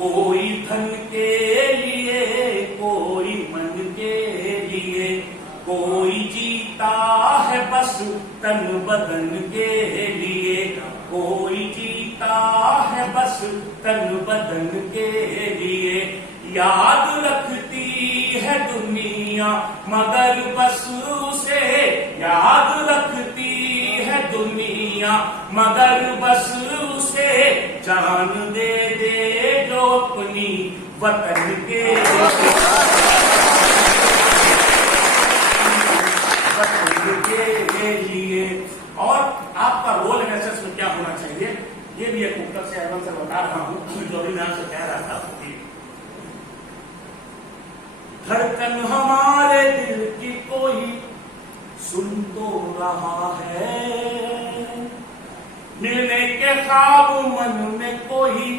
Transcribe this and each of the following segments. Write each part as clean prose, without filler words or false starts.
कोई धन के लिए, कोई मन के लिए, कोई जीता है बस तन बदन के लिए, कोई जीता है बस तन बदन के लिए। याद रखती है दुनिया मगर बस उसे, याद रखती है दुनिया मगर बस उसे, जान दे दे जो अपनी वतन के लिए। और आपका रोल एनएसएस में क्या होना चाहिए, ये भी एक उत्तर से एवं से बता रहा हूं, जो अभी मैं आपसे कह रहा था। धड़कन हमारे दिल की कोई सुन तो रहा है, मिलने के ख्वाब मन में कोई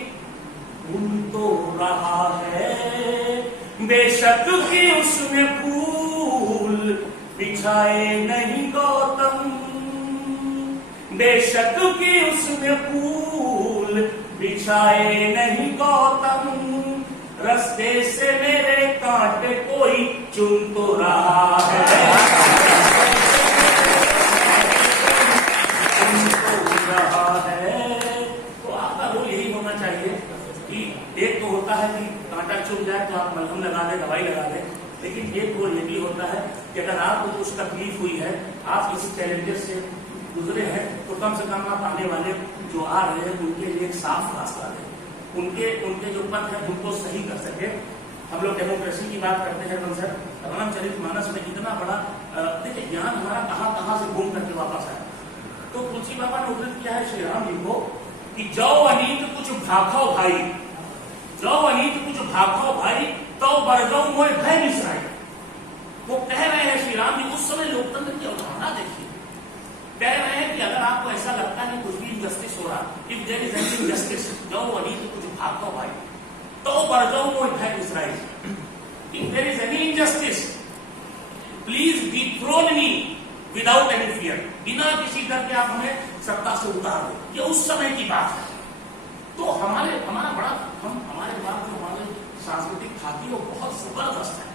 बुन तो रहा है। बेशक कि उसने फूल बिछाए नहीं गौतम, बेशक कि उसने फूल बिछाए नहीं गौतम, रास्ते से मेरे कांटे कोई चुन तो रहा है, चुन तो रहा है। तो आपका रोल यही होना चाहिए कि एक तो होता है कि कांटा चुन जाए तो आप मलहम लगा दें, दवाई लगा दें, लेकिन एक रोल ये भी होता है कि अगर आपको कुछ तकलीफ हुई है, आप इस चैलेंजेस से गुजरे हैं, तो कम से कम आप आने वाले जो आ रहे हैं उनके लिए एक साफ रास्ता दें, उनके जो पथ है उनको सही कर सके। हम लोग डेमोक्रेसी की बात करते हैं सर, रामचरितमानस में इतना बड़ा देखिए ज्ञान हमारा कहाँ कहाँ से घूम करके वापस आया। तो तुलसी बाबा ने उल्लेख किया है श्री राम जी को कि जौ अनीत कुछ भाखो भाई, जौ अनीत कुछ भाखो भाई, तो बरजौ मोय भय बिसराई। वो कह रहे हैं श्री राम जी, उस समय लोकतंत्र की अवधारणा देखिए, कह रहे हैं कि अगर आपको ऐसा लगता है कि कुछ भी इनजस्टिस हो रहा, if there is any injustice, जौ अनीत कुछ भाखो भाई, तो बरजौ मोय भय बिसराई। If there is any injustice please dethrone me without any fear, बिना किसी डर के आप हमें सत्ता से उतार दो। ये उस समय की बात है। तो हमारा बड़ा हमारे बाद जो हमारे सांस्कृतिक खाती वो बहुत जबरदस्त है,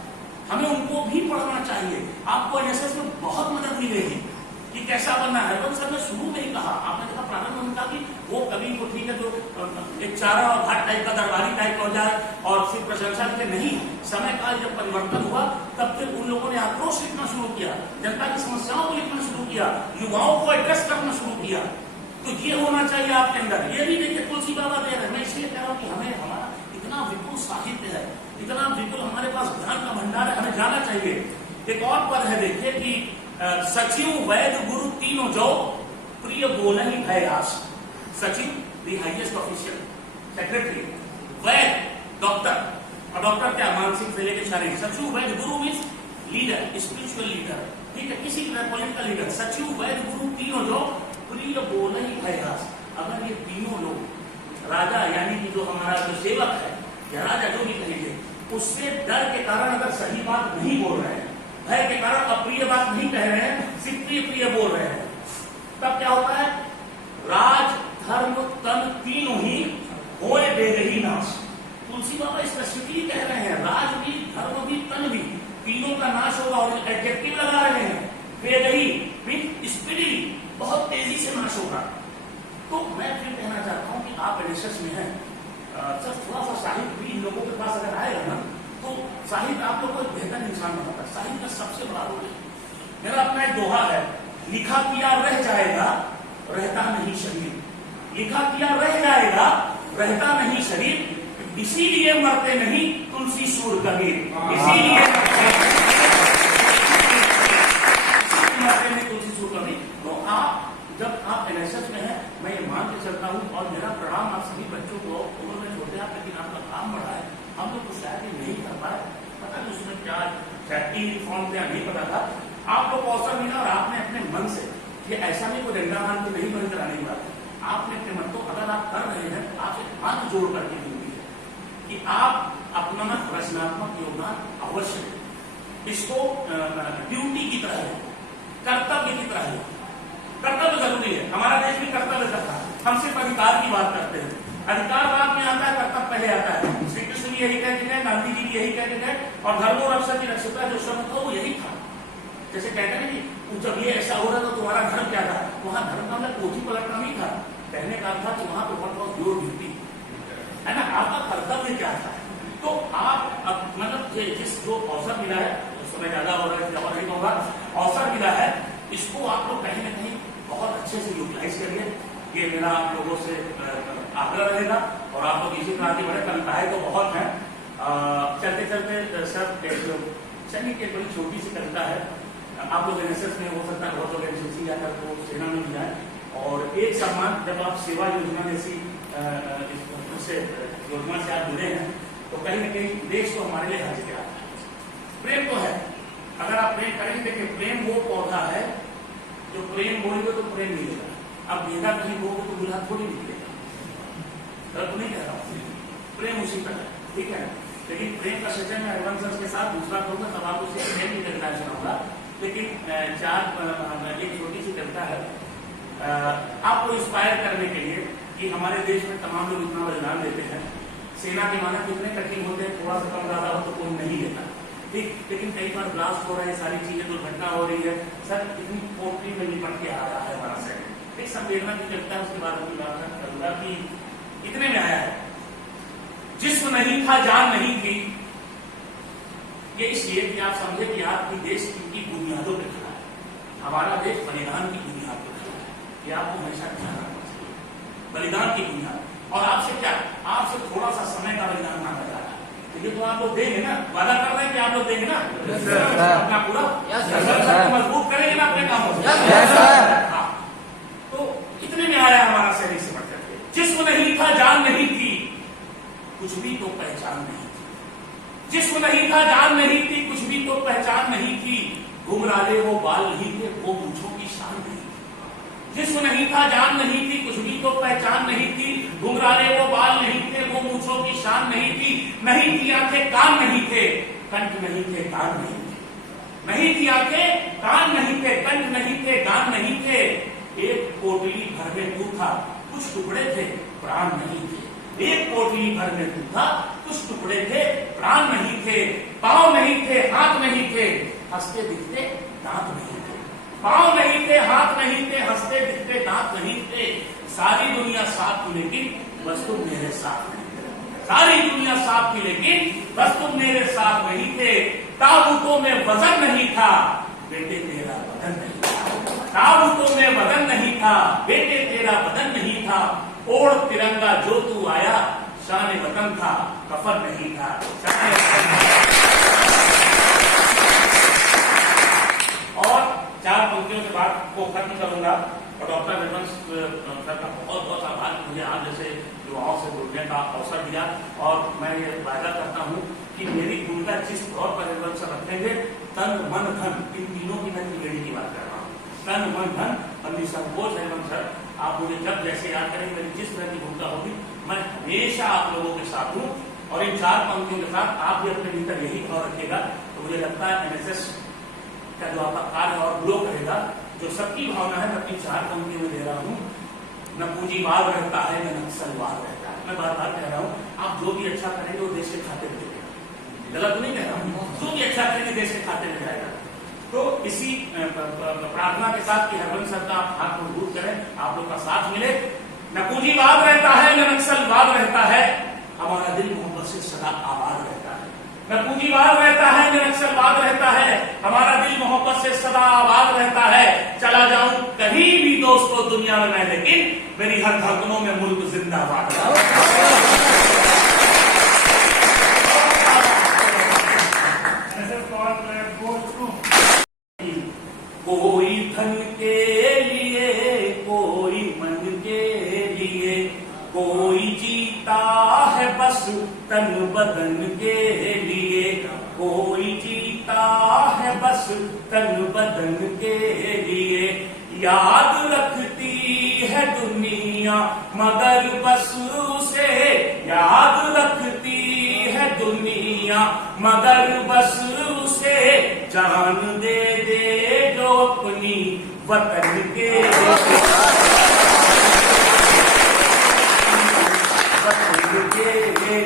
हमें उनको भी पढ़ना चाहिए। आपको एनएसएस में बहुत मदद मिलेगी कि कैसा बनना है। तो सर ने शुरू में ही कहा, आपने देखा प्रारंभ में उनका कि वो कभी को ठीक है जो एक चारा और भाट टाइप का दरबारी टाइप हो जाए और सिर्फ प्रशंसा के नहीं, समय काल जब परिवर्तन हुआ तब फिर उन लोगों ने आक्रोश लिखना शुरू किया, जनता की समस्याओं को लिखना शुरू किया, युवाओं को एड्रेस करना शुरू किया। तो ये होना चाहिए आपके अंदर। ये भी देखिए तुलसी बाबा दे रहे, मैं इसलिए कह रहा हूँ कि हमें हमारा इतना विपुल साहित्य है, इतना विपुल हमारे पास ज्ञान का भंडार है, हमें जाना चाहिए। एक और पद है देखिए कि सचिव वैद्य गुरु तीनों जो प्रिय बोल ही भयरास। सचिव the highest official, secretary, Vaidya doctor, और डॉक्टर क्या मानसिक से लेकर शारीरिक। सचिव वैद्य गुरु मीन्स लीडर, स्पिरिचुअल लीडर, ठीक है, किसी पॉलिटिकल लीडर। सचिव वैद्य गुरु तीनों जो प्रिय बोल ही भयरास। अगर ये तीनों लोग राजा यानी कि जो हमारा जो सेवक है या राजा जो भी कहेंगे, उससे डर के कारण अगर सही बात नहीं बोल रहे हैं, भय के कारण अप्रिय बात नहीं कह रहे हैं, सिर्फ प्रिय प्रिय बोल रहे हैं, तब क्या होता है? राज धर्म तन तीनों ही होए बेगही नाश। तुलसी बाबा स्पेसिफिकली कह रहे हैं राज भी, धर्म भी, तन भी, तीनों का नाश होगा। और एडजेक्टिव लगा रहे हैं, बेगही मीन स्पीडी, बहुत तेजी से नाश होगा। तो मैं फिर कहना चाहता हूं कि आप एनएसएस में हैं, सर थोड़ा सा साहित्य भी इन लोगों के पास अगर आएगा ना, तो साहित्य आप लोग को एक बेहतर इंसान बनाता है। साहित्य का सबसे बड़ा रोल है। मेरा अपना एक दोहा है, लिखा किया रह जाएगा, रहता नहीं शरीर। लिखा किया रह जाएगा, रहता नहीं शरीर, इसीलिए मरते नहीं तुलसी सूर कबीर। इसीलिए मरते नहीं तुलसी सूर कबीर। तो आप जब आप एनएसएस में हैं, मैं ये मान के चलता हूँ, और मेरा प्रणाम आप सभी बच्चों को, उम्र में छोटे आप, लेकिन आपका काम बढ़ा है। हम लोग तो शायद नहीं कर पाए, पता नहीं उसमें क्या फॉर्म क्या नहीं पता था। आप लोग को अवसर मिला और आपने अपने मन से, ये ऐसा नहीं कोई डंडा मान के नहीं बंद कराने की बात है, आपने अपने मन को, अगर आप कर रहे हैं, आपसे हाथ जोड़ करके जरूरी है कि आप अपना रचनात्मक योगदान अवश्य दें। इसको ड्यूटी की तरह है, कर्तव्य की तरह है। कर्तव्य जरूरी है, हमारा देश भी कर्तव्य करता है। हम सिर्फ अधिकार की बात करते हैं, अधिकार बाद में आता है, कर्तव्य पहले आता है। यही कह के गए, और धर्मो रक्षा की रक्षता जो शब्द था वो यही था। जैसे कहते हैं कि जब ये ऐसा हो रहा था तो तुम्हारा धर्म क्या था, वहां धर्म का मतलब पोथी पलटना नहीं था, कहने का था कि वहां पर बहुत जोर ड्यूटी है ना, आपका कर्तव्य क्या था। तो आप मतलब जिस जो अवसर मिला है, उस समय ज्यादा हो रहा है जमा नहीं होगा, अवसर मिला है, इसको आप लोग कहीं ना कहीं बहुत अच्छे से यूटिलाइज करिए। ये मेरा आप लोगों से आग्रह रहेगा, और आप लोग इसी तरह आगे बढ़े। कविताएं तो बहुत है, चलते चलते सर चलिए एक बड़ी छोटी सी कविता है। आप लोग एनएसएस में हो सकता है, बहुत लोग एनसीसी जाकर तो सेना में भी जाए, और एक सम्मान जब आप सेवा योजना जैसी योजना से आप जुड़े हैं तो कहीं ना कहीं देश को हमारे लिए हज गया। प्रेम तो है, अगर आप प्रेम करेंगे, देखिए प्रेम वो पौधा है जो प्रेम बोलेंगे तो प्रेम मिलेगा, अब बेगा कहीं बोगे तो गुलाब थोड़ी निकलेगा, तो नहीं कह रहा हूँ, प्रेम उसी का है, ठीक है। लेकिन प्रेम का सेशन में हरिवंश के साथ दूसरा करूंगा, तब आपको उसी प्रेम की कविता सुनाऊंगा। लेकिन एक छोटी सी कविता है आपको इंस्पायर करने के लिए कि हमारे देश में तमाम लोग इतना बलिदान देते हैं, सेना के माना कितने कठिन होते हैं, थोड़ा सा कम ज्यादा हो तो कोई नहीं लेता, ठीक। लेकिन कई बार ब्लास्ट हो रहा है, सारी चीजें दुर्घटना हो रही है, सर इतनी पोटरी में निपट के आ रहा है हमारा सैनिक, एक संवेदना की कविता, उसके बाद अपनी बात करूंगा कि इतने में आया है, जिस्म नहीं था जान नहीं थी, ये इसलिए कि आप समझे कि आपकी देश की बुनियादों पर खड़ा है, हमारा देश बलिदान की बुनियाद पर खड़ा है, ये आपको हमेशा ध्यान रखना चाहिए, बलिदान की बुनियाद। और आपसे क्या, आपसे थोड़ा सा समय का बलिदान मांगा जा रहा है, तो ये तो आप लोग देंगे ना, वादा कर रहे हैं कि आप लोग देंगे ना अपना पूरा, मजबूत करेंगे ना अपने कामों से। हाँ, तो इतने में आया हमारा सैनिक से बढ़ करके, जिस्म नहीं था जान नहीं थी, कुछ भी तो पहचान नहीं थी, जिस्म नहीं था जान नहीं थी, कुछ भी तो पहचान नहीं थी, घुंघराले वो बाल नहीं थे, वो मूंछों की शान नहीं थी। जिस्म नहीं था जान नहीं थी, कुछ भी तो पहचान नहीं थी, घुंघराले वो बाल नहीं थे, वो मूंछों की शान नहीं थी, नहीं थी आंखें कान नहीं थे, कंठ नहीं थे कान नहीं थे, नहीं थी आंखें कान नहीं थे, कंठ नहीं थे कान नहीं थे, एक पोटली भर में तू था, कुछ टुकड़े थे प्राण नहीं थे, एक पोटली भर में तू था, कुछ टुकड़े थे प्राण नहीं थे, पांव नहीं थे हाथ नहीं थे, हंसते दिखते दांत नहीं थे, पांव नहीं थे हाथ नहीं थे, हंसते दिखते दांत नहीं थे, सारी दुनिया साथ थी लेकिन बस तुम मेरे साथ नहीं थे, सारी दुनिया साथ थी लेकिन बस तुम मेरे साथ नहीं थे, ताबूतों में वजन नहीं था, बेटे तेरा बदन नहीं था, ताबूतों में वजन नहीं था, बेटे तेरा बदन नहीं था, ओढ़ तिरंगा जो तू आया, शान वतन था कफन नहीं था, और चार पंक्तियों के बाद को खत्म करूंगा। और डॉक्टर हरिवंश सर का बहुत बहुत आभार, मुझे आज जैसे युवाओं से जुड़ने का अवसर दिया, और मैं ये वादा करता हूँ कि मेरी भूमिका जिस तौर पर हरिवंश सर रखेंगे, तन मन धन, इन तीनों की मैं त्रिवेणी की बात कर रहा हूँ, तन मन धन और निसंकोच हरिवंश सर, आप मुझे जब जैसे याद करेंगे, मेरी जिस तरह की भूमिका होगी, मैं हमेशा आप लोगों के साथ हूँ, और इन चार पंक्तियों के साथ आप भी अपने भीतर यही भाव रखिएगा, तो मुझे लगता है एनएसएस का जो आपका कार्य और ग्रो करेगा, जो सबकी भावना है मैं अपनी चार पंक्तियों में दे रहा हूँ, न पूंजीवाद रहता है न नक्सलवाद रहता है, मैं बार बार कह रहा हूँ, आप जो भी अच्छा करेंगे वो देश के खाते में जाएगा, गलत नहीं कह रहा हूँ, जो भी अच्छा करेंगे देश के खाते में जाएगा। तो इसी प्रार्थना के साथ कि हरिवंश सर का आप हाथ मजबूत करें, आप लोग का साथ मिले, न पूंजीवाद रहता है न नक्सलवाद रहता है, हमारा दिल मोहब्बत से सदा आबाद रहता है, न पूंजीवाद रहता है न नक्सलवाद रहता है, हमारा दिल मोहब्बत से सदा आबाद रहता है, चला जाऊं कहीं भी दोस्तों दुनिया में मैं, लेकिन मेरी हर धड़कनों में मुल्क जिंदाबाद। कोई धन के लिए, कोई मन के लिए, कोई जीता है बस तन बदन के लिए, कोई जीता है बस तन बदन के लिए, याद रखती है दुनिया मगर बस उसे, याद रखती है दुनिया मगर बस उसे, जान दे दे जो अपनी वतन के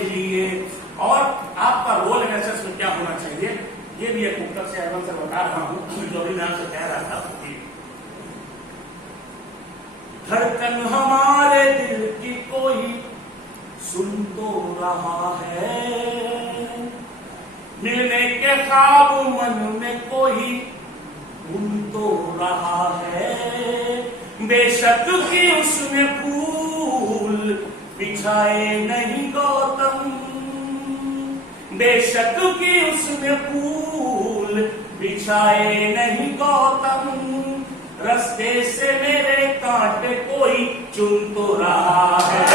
लिए। और आपका रोल है सुन तो रहा है, मिलने के ख्वाब मन में कोई बुन तो रहा है। बेशक कि उसने फूल बिछाए नहीं गौतम, बेशक कि उसने फूल बिछाए नहीं गौतम, रास्ते से मेरे कांटे कोई चुन तो रहा है,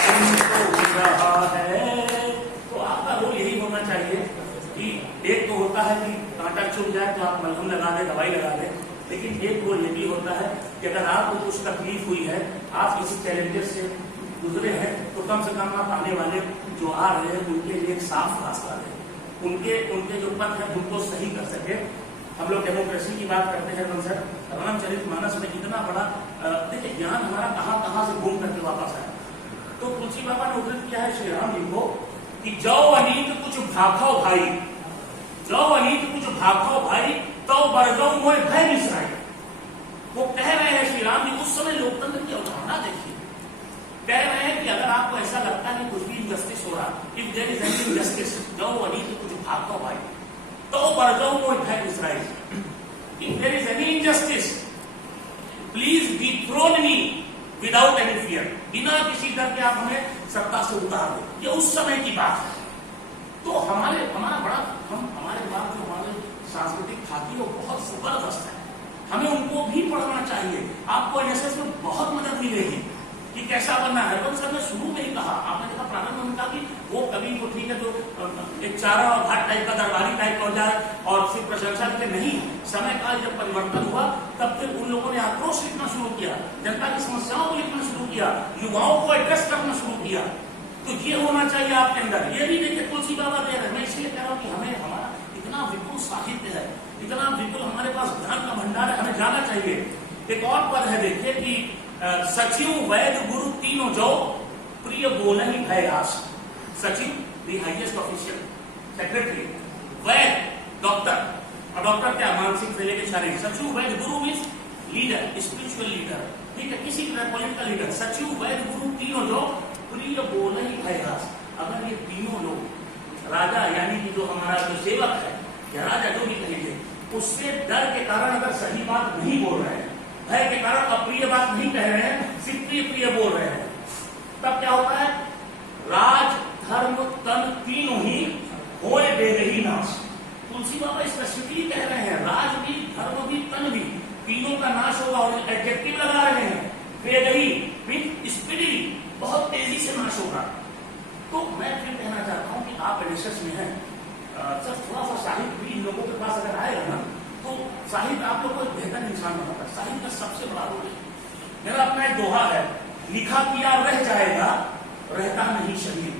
चुन तो रहा है। तो आपका रोल यही होना चाहिए कि एक तो होता है कि कांटा चुन जाए तो आप मलहम लगा दें, दवाई लगा दें, लेकिन एक रोल ये भी होता है कि अगर आपको कुछ तकलीफ हुई है, आप किसी चैलेंजेस से गुजरे हैं, तो कम से कम आप आने वाले जो आ रहे हैं उनके लिए एक साफ रास्ता दें, उनके जो पथ है उनको सही कर सके। हम लोग डेमोक्रेसी की बात करते हैं सर, रामचरितमानस में इतना बड़ा देखिए ज्ञान हमारा कहाँ कहाँ से घूम करके वापस आया। तो तुलसी बाबा ने उद्धृत किया है श्री राम जी को कि जौ अनीत कुछ भाखो भाई, जौ अनीत कुछ भाखो भाई, तो बरजौ मोय भय बिसराई। वो कह रहे हैं श्री राम जी, उस समय लोकतंत्र की अवधारणा देखिए, कह रहे हैं कि अगर आपको ऐसा लगता है कि कुछ भी इनजस्टिस हो रहा, if there is any injustice, जौ अनीत कुछ भाखो भाई, तो बरजौ मोय भय बिसराई। If there is any injustice, please dethrone me without any fear, बिना किसी डर के आप हमें सत्ता से उतार दो। ये उस समय की बात है। तो हमारे बाद जो हमारे सांस्कृतिक खाती है वो बहुत जबरदस्त है, हमें उनको भी पढ़ना चाहिए। आपको एनएसएस में बहुत मदद मिलेगी कि कैसा बनना है। हरिवंश सर ने शुरू में ही कहा, आपने देखा प्रारंभ में उनका भी वो कभी वो ठीक है जो एक चारा और घाट टाइप का दरबारी टाइप हो जाए और सिर्फ प्रशंसा के नहीं, समय काल जब परिवर्तन हुआ तब फिर उन लोगों ने आक्रोश लिखना शुरू किया, जनता की समस्याओं को लिखना शुरू किया, युवाओं को एड्रेस करना शुरू किया। तो ये होना चाहिए आपके अंदर। ये भी देखिए तुलसी बाबा दे रहे, मैं इसलिए कह रहा हूँ कि हमें हमारा इतना विपुल साहित्य है, इतना विपुल हमारे पास ज्ञान का भंडार है, हमें जाना चाहिए। एक और पद है देखिए कि सचिव वैद्य गुरु तीनों जो प्रिय बोल ही भयरास। सचिव the highest official secretary, Vaidya doctor, और डॉक्टर क्या मानसिक से लेकर शारीरिक, सचिव वैद्य गुरु मीन्स लीडर, स्पिरिचुअल लीडर, ठीक है, किसी तरह पॉलिटिकल लीडर। सचिव वैद्य गुरु तीनों जो प्रिय बोल ही भयरास। अगर ये तीनों लोग राजा यानी कि जो हमारा जो सेवक है या राजा जो भी कहेंगे, उससे डर के कारण अगर सही बात नहीं बोल रहे हैं, भय के कारण अप्रिय बात नहीं कह रहे हैं, सिर्फ प्रिय बोल रहे हैं, तब क्या होता है? राज धर्म तन तीनों ही होए बेरही नाश। तुलसी बाबा स्पेसिफिकली कह रहे हैं राज भी, धर्म भी, तन भी, तीनों का नाश होगा। और एडजेक्टिव लगा रहे हैं, बेरही मीन स्पीडी, बहुत तेजी से नाश होगा। तो मैं फिर कहना चाहता हूं कि आप एनएसएस में हैं, सर थोड़ा सा साहित्य भी इन लोगों के पास अगर आएगा ना, तो साहित्य आप लोग को एक बेहतर इंसान बनाता है। साहित्य का सबसे बड़ा रोल है। मेरा अपना एक दोहा है, लिखा किया रह जाएगा, रहता नहीं शरीर।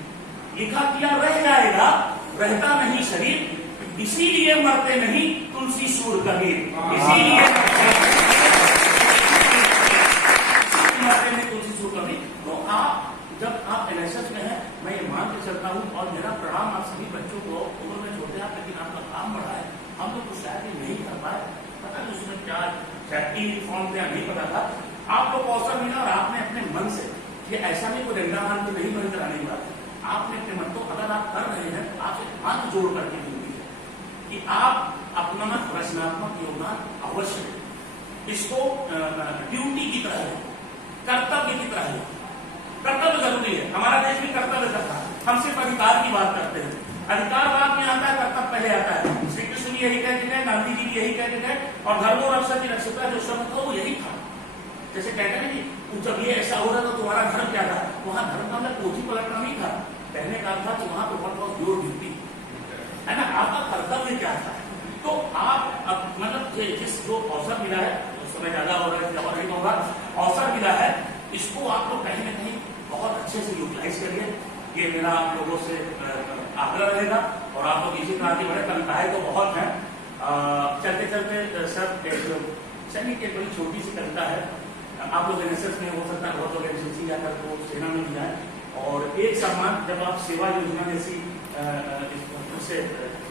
लिखा किया रह जाएगा, रहता नहीं शरीर, इसीलिए मरते नहीं तुलसी सूर कबीर। इसीलिए मरते नहीं तुलसी सूर कबीर। तो आप जब आप एनएसएस में हैं, मैं ये मान के चलता हूँ, और मेरा प्रणाम आप सभी बच्चों को, उम्र में छोटे आप, लेकिन आपका काम बढ़ा है। हम लोग तो शायद नहीं कर पाए, पता नहीं उसमें क्या चैटी फॉर्म क्या नहीं पता था। आप लोग को अवसर मिला और आपने अपने मन से, ये ऐसा नहीं कोई डंडा मान के नहीं बंद कराने की बात है, आपने अपने मन को अगर आप कर रहे हैं, आपसे हाथ जोड़ करके जरूरी है कि आप अपना रचनात्मक योगदान अवश्य दें। इसको ड्यूटी की तरह है, कर्तव्य की तरह है। कर्तव्य जरूरी है, हमारा देश भी कर्तव्य करता है। हम सिर्फ अधिकार की बात करते हैं, अधिकार बाद में आता है, कर्तव्य पहले आता है। श्री कृष्ण भी यही कहते थे, गांधी जी भी यही कहते थे, और धर्मो रक्षा की रक्षिता जो शब्द था वो यही था। जैसे कहते हैं कि जब ये ऐसा हो रहा तो तुम्हारा धर्म क्या था? वहां धर्म का मतलब पोथी पलटना नहीं था, कहने का था कि वहां पर बहुत जोर ड्यूटी है ना, आपका कर्तव्य क्या था। तो आप मतलब जिस जो अवसर मिला है, उस समय ज्यादा हो रहा है, ज्यादा नहीं होगा, अवसर मिला है, इसको आप लोग कहीं ना कहीं बहुत अच्छे से यूटिलाइज करिए। ये मेरा आप लोगों से आग्रह रहेगा, और आप लोग इसी तरह आगे बढ़े। कविताएं तो बहुत हैं, चलते चलते सर सैनिक एक बड़ी छोटी सी कविता है। आप लोग एनएसएस में हो सकता है बहुत लोग एनसीसी जाकर तो सेना में भी जाए, और एक सम्मान जब आप सेवा योजना जैसी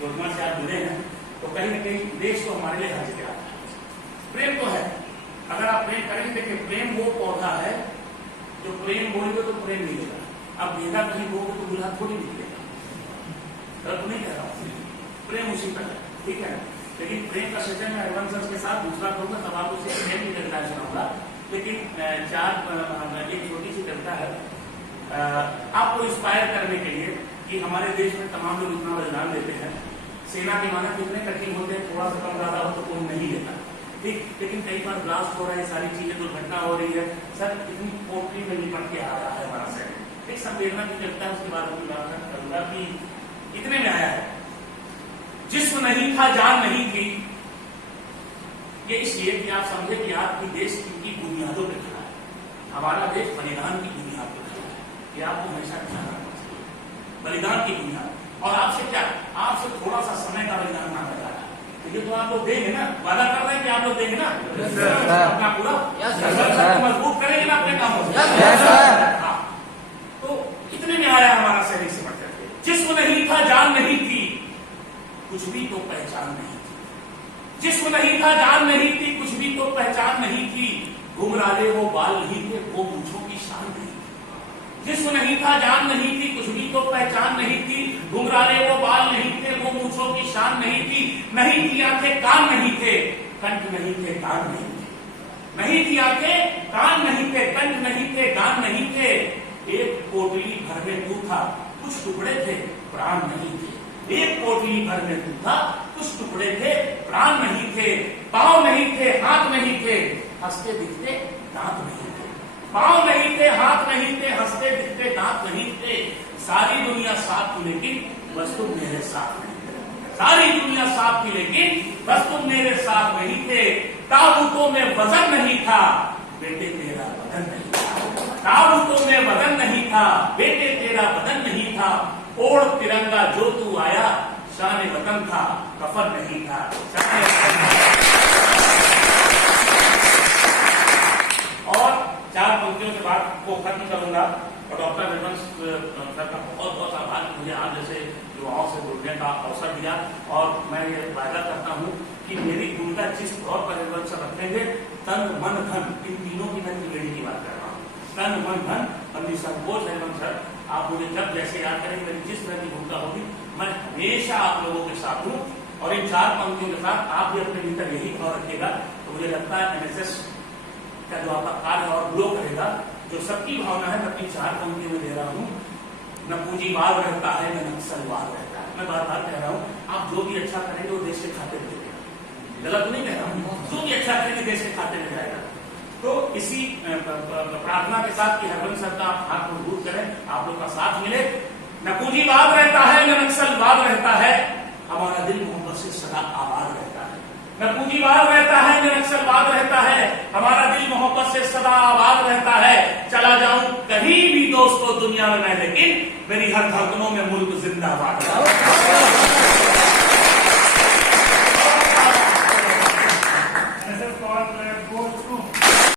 योजना से आप जुड़े हैं, तो कहीं ना कहीं देश तो हमारे लिए हर जगह आता है। प्रेम तो है, अगर आप प्रेम करेंगे, देखिए प्रेम वो पौधा है जो प्रेम बोएंगे तो प्रेम मिलेगा। अब बेगा कहीं बोगे तो दूल्हा थोड़ी निकलेगा, तो नहीं कह रहा हूँ, प्रेम उसी पर है, ठीक है। लेकिन प्रेम का सेशन में हरवंश के साथ दूसरा करूंगा, तब आप उसे प्रेम की कविता सुनाऊंगा। लेकिन एक छोटी सी कविता है आपको इंस्पायर करने के लिए कि हमारे देश में तमाम लोग इतना बलिदान देते हैं। सेना के मानक कितने कठिन होते हैं, थोड़ा सा कम ज्यादा हो तो कोई नहीं लेता, ठीक। लेकिन कई बार ब्लास्ट हो रहा है, सारी चीजें दुर्घटना हो रही है, सर इतनी पोटली में निपट के आ रहा है हमारा शहर। एक संवेदना की कविता है, उसके बाद अपनी बात करूंगा कि इतने में आया है, जिस्म नहीं था जान नहीं थी। ये इसलिए कि आप समझे कि आपकी देश की बुनियादों पर खड़ा है, हमारा देश बलिदान की बुनियाद पर खड़ा है, ये आपको हमेशा ख्याल रखना चाहिए, बलिदान की बुनियाद। और आपसे क्या, आपसे थोड़ा सा समय का बलिदान मांगा जा रहा है, ये तो आप लोग देंगे ना, वादा कर रहे हैं कि आप लोग देंगे ना अपना पूरा, मजबूत करेंगे ना अपने कामों से। तो कितने में आया हमारा शहरी से बढ़ करके, जिस्म नहीं था जान नहीं थी, कुछ भी तो पहचान नहीं थी। जिस्म नहीं था जान नहीं थी, कुछ भी तो पहचान नहीं थी। घुंघराले वो बाल नहीं थे, वो मूंछों की शान नहीं थी। जिस्म नहीं था जान नहीं थी, कुछ भी तो पहचान नहीं थी। घुंघराले वो बाल नहीं थे, वो मूंछों की शान नहीं थी। नहीं थी आंखें कान नहीं थे, कंठ नहीं थे कान नहीं थे। नहीं थी आंखें कान नहीं थे, कंठ नहीं थे, गान नहीं थे। एक पोटली भर में तू था, कुछ टुकड़े थे, प्राण नहीं थे। एक पोटली भर में तू था, कुछ टुकड़े थे, प्राण नहीं थे। पांव नहीं थे, हाथ नहीं थे, हंसते दिखते दांत नहीं थे। पांव नहीं थे, हाथ नहीं थे, हंसते दिखते दांत नहीं थे। सारी दुनिया साथ थी लेकिन बस तुम मेरे साथ नहीं थे। सारी दुनिया साथ थी लेकिन बस तुम मेरे साथ नहीं थे। ताबूतों में वजन नहीं था, बेटे तेरा बदन नहीं था। ताबूतों में वजन नहीं था, बेटे तेरा बदन नहीं था। ओढ़ तिरंगा जो तू आया, शान वतन था, कफन नहीं था। और 4 पंक्तियों के बाद को खत्म करूंगा और डॉक्टर हरवंश सर का बहुत बहुत आभार, मुझे आज जैसे युवाओं से जुड़ने का अवसर दिया। और मैं ये वायदा करता हूँ कि मेरी भूमिका जिस तौर पर हरवंश सर रखेंगे, तन मन धन, इन तीनों की मैं त्रिवेणी की बात कर रहा हूँ, तन मन धन और निसंकोच हरवंश सर, आप मुझे जब जैसे याद करेंगे, मेरी जिस तरह की भूमिका होगी, मैं हमेशा आप लोगों के साथ हूँ। और इन 4 पंक्तियों के साथ आप भी अपने भीतर यही भाव रखिएगा, तो मुझे लगता है NSS का जो आपका कार्य और ग्लो करेगा। जो सबकी भावना है मैं अपनी 4 पंक्तियों में दे रहा हूँ। न पूंजीवाद रहता है, न नक्सलवाद रहता है। मैं बार बार कह रहा हूँ, आप जो भी अच्छा करेंगे वो देश के खाते में जाएगा, गलत नहीं कह रहा हूँ, जो भी अच्छा करेंगे देश के खाते में जाएगा। तो इसी प्रार्थना के साथ कि हरवंश सर का आप हाथ मजबूत करें, आप लोग का साथ मिले। न पूंजीवाद रहता है, न नक्सलवाद रहता है, हमारा दिल मोहब्बत से सदा आबाद रहता है। न पूंजीवाद रहता है, न नक्सलवाद रहता है, हमारा दिल मोहब्बत से सदा आबाद रहता है। चला जाऊं कहीं भी दोस्तों दुनिया में मैं, लेकिन मेरी हर धड़कनों में मुल्क जिंदाबाद। ऐसे